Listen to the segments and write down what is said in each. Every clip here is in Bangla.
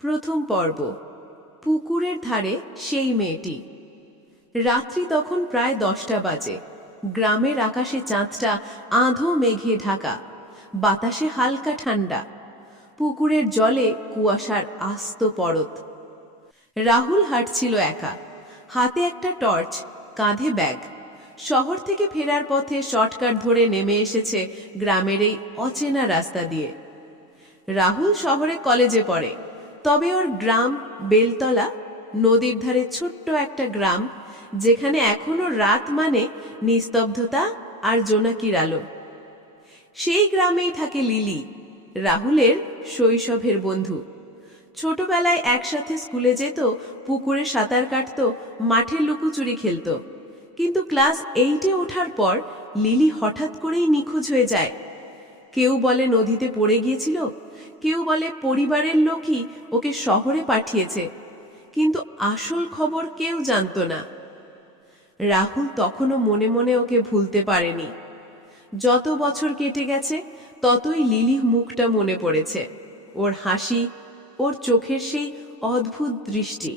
প্রথম পর্ব। পুকুরের ধারে সেই মেয়েটি। রাত্রি তখন প্রায় 10টা বাজে। গ্রামের আকাশে চাঁদটা আধো মেঘে ঢাকা, বাতাসে হালকা ঠান্ডা, পুকুরের জলে কুয়াশার আস্ত পরত। রাহুল হাঁটছিল একা, হাতে একটা টর্চ, কাঁধে ব্যাগ। শহর থেকে ফেরার পথে শর্টকাট ধরে নেমে এসেছে গ্রামের এই অচেনা রাস্তা দিয়ে। রাহুল শহরে কলেজে পড়ে, তবে ওর গ্রাম বেলতলা, নদীর ধারে ছোট্ট একটা গ্রাম, যেখানে এখনো রাত মানে নিস্তব্ধতা আর জোনাকির আলো। সেই গ্রামেই থাকে লিলি, রাহুলের শৈশবের বন্ধু। ছোটবেলায় একসাথে স্কুলে যেত, পুকুরে সাঁতার কাটত, মাঠে লুকোচুরি খেলত। কিন্তু ক্লাস 8-এ ওঠার পর লিলি হঠাৎ করেই নিখোঁজ হয়ে যায়। কেউ বলে নদীতে পড়ে গিয়েছিল, কেউ বলে পরিবারের লোকই ওকে শহরে পাঠিয়েছে, কিন্তু আসল খবর কেউ জানত না। রাহুল তখনও মনে মনে ওকে ভুলতে পারেনি। যত বছর কেটে গেছে ততই লিলি মুখটা মনে পড়েছে, ওর হাসি, ওর চোখের সেই অদ্ভুত দৃষ্টি।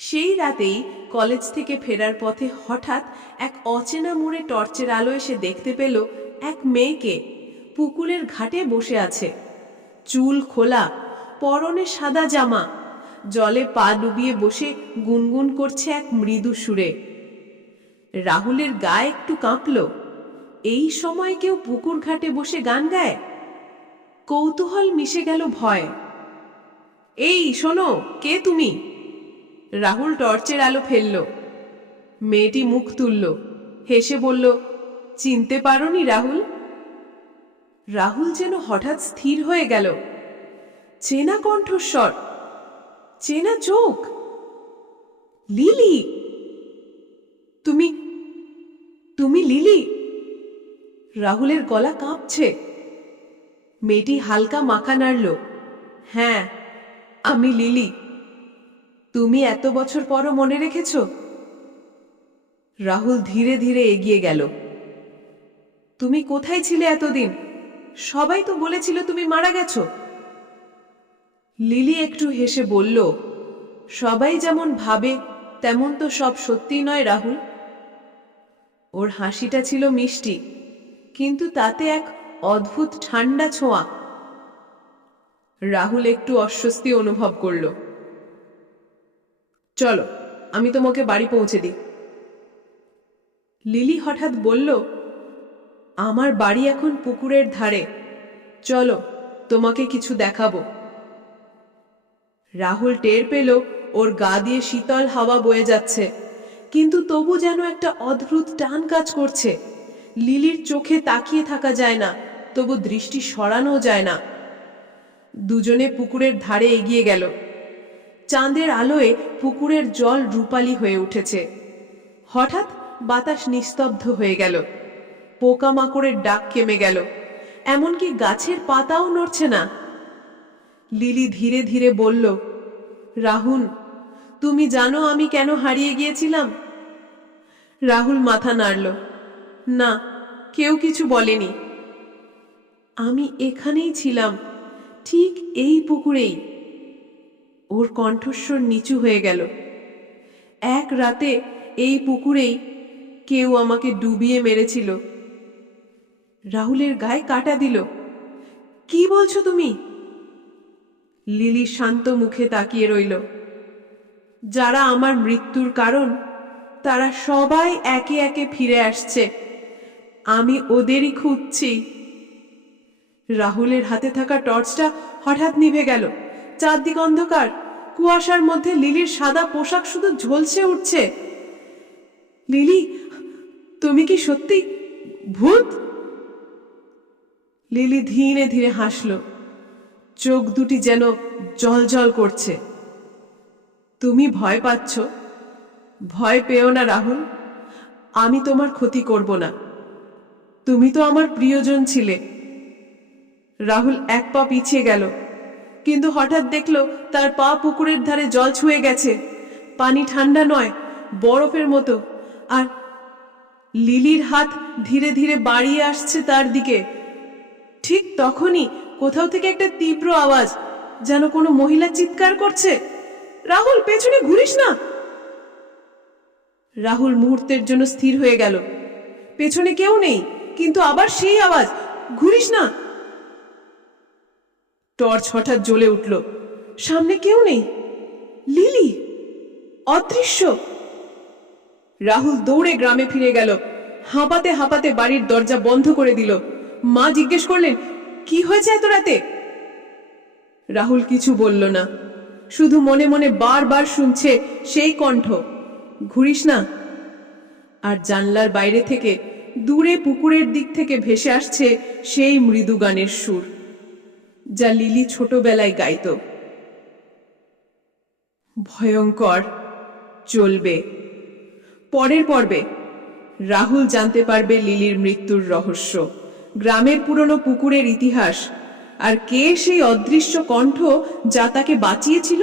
সেই রাতেই কলেজ থেকে ফেরার পথে হঠাৎ এক অচেনা মোড়ে টর্চের আলো এসে দেখতে পেল এক মেয়েকে পুকুরের ঘাটে বসে আছে। চুল খোলা, পরনে সাদা জামা, জলে পা ডুবিয়ে বসে গুনগুন করছে এক মৃদু সুরে। রাহুলের গা একটু কাঁপল। এই সময় কেউ পুকুর ঘাটে বসে গান গায়? কৌতূহল মিশে গেল ভয়। এই শোনো, কে তুমি? রাহুল টর্চের আলো ফেলল। মেয়েটি মুখ তুলল, হেসে বলল, চিনতে পারোনি রাহুল? রাহুল যেন হঠাৎ স্থির হয়ে গেল। চেনা কণ্ঠস্বর, চেনা চোখ। লিলি! তুমি তুমি লিলি? রাহুলের গলা কাঁপছে। মেয়েটি হালকা মাথা নাড়ল। হ্যাঁ, আমি লিলি। তুমি এত বছর পরও মনে রেখেছ? রাহুল ধীরে ধীরে এগিয়ে গেল। তুমি কোথায় ছিলে এতদিন? সবাই তো বলেছিল তুমি মারা গেছো। লিলি একটু হেসে বলল, সবাই যেমন ভাবে তেমন তো সব সত্যি নয় রাহুল। ওর হাসিটা ছিল মিষ্টি, কিন্তু তাতে এক অদ্ভুত ঠান্ডা ছোঁয়া। রাহুল একটু অস্বস্তি অনুভব করল। চলো, আমি তোমাকে বাড়ি পৌঁছে দিই। লিলি হঠাৎ বলল, আমার বাড়ি এখন পুকুরের ধারে, চলো তোমাকে কিছু দেখাবো। রাহুল টের পেল ওর গা দিয়ে শীতল হাওয়া বয়ে যাচ্ছে, কিন্তু তবু যেন একটা অদ্ভুত টান কাজ করছে। লিলির চোখে তাকিয়ে থাকা যায় না, তবু দৃষ্টি সরানো যায় না। দুজনে পুকুরের ধারে এগিয়ে গেল। চাঁদের আলোয় পুকুরের জল রূপালী হয়ে উঠেছে। হঠাৎ বাতাস নিস্তব্ধ হয়ে গেল, পোকামাকড়ের ডাক কেমে গেল, এমনকি গাছের পাতাও নড়ছে না। লিলি ধীরে ধীরে বলল, রাহুল, তুমি জানো আমি কেন হারিয়ে গিয়েছিলাম? রাহুল মাথা নাড়ল। না, কেউ কিছু বলেনি। আমি এখানেই ছিলাম, ঠিক এই পুকুরেই। ওর কণ্ঠস্বর নিচু হয়ে গেল। এক রাতে এই পুকুরেই কেউ আমাকে ডুবিয়ে মেরেছিল। রাহুলের গায়ে কাঁটা দিল। কি বলছো তুমি? লিলি শান্ত মুখে তাকিয়ে রইল। যারা আমার মৃত্যুর কারণ, তারা সবাই একে একে ফিরে আসছে। আমি ওদেরই খুঁজছি। রাহুলের হাতে থাকা টর্চটা হঠাৎ নিভে গেল। চারদিক অন্ধকার, কুয়াশার মধ্যে লিলির সাদা পোশাক শুধু ঝলসে উঠছে। লিলি, তুমি কি সত্যি ভূত? লিলি ধীরে ধীরে হাসল, চোখ দুটি যেন জ্বলজ্বল করছে। তুমি ভয় পাচ্ছ? ভয় পেও না রাহুল, আমি তোমার ক্ষতি করব না। তুমি তো আমার প্রিয়জন ছিলে। রাহুল এক পা পিছিয়ে গেল, কিন্তু হঠাৎ দেখল তার পা পুকুরের ধারে জল ছুঁয়ে গেছে। পানি ঠান্ডা নয়, বরফের মতো। আর লিলির হাত ধীরে ধীরে বাড়িয়ে আসছে তার দিকে। ঠিক তখনই কোথাও থেকে একটা তীব্র আওয়াজ, যেন কোনো মহিলা চিৎকার করছে, রাহুল পেছনে ঘুরিস না। রাহুল মুহূর্তের জন্য স্থির হয়ে গেল। পেছনে কেউ নেই, কিন্তু আবার সেই আওয়াজ, ঘুরিস না। টর্চ হঠাৎ জ্বলে উঠল। সামনে কেউ নেই, লিলি অদৃশ্য। রাহুল দৌড়ে গ্রামে ফিরে গেল। হাঁপাতে হাঁপাতে বাড়ির দরজা বন্ধ করে দিল। মা জিজ্ঞেস করলেন, কি হয়েছে এত রাতে? রাহুল কিছু বলল না, শুধু মনে মনে বারবার শুনছে সেই কণ্ঠ, ঘুরিস না। আর জানলার বাইরে থেকে দূরে পুকুরের দিক থেকে ভেসে আসছে সেই মৃদু গানের সুর, যা লিলি ছোটবেলায় গাইত। ভয়ঙ্কর চলবে। পরের পর্বে রাহুল জানতে পারবে লিলির মৃত্যুর রহস্য, গ্রামের পুরনো পুকুরের ইতিহাস, আর কে সেই অদৃশ্য কণ্ঠ যা তাকে বাঁচিয়েছিল।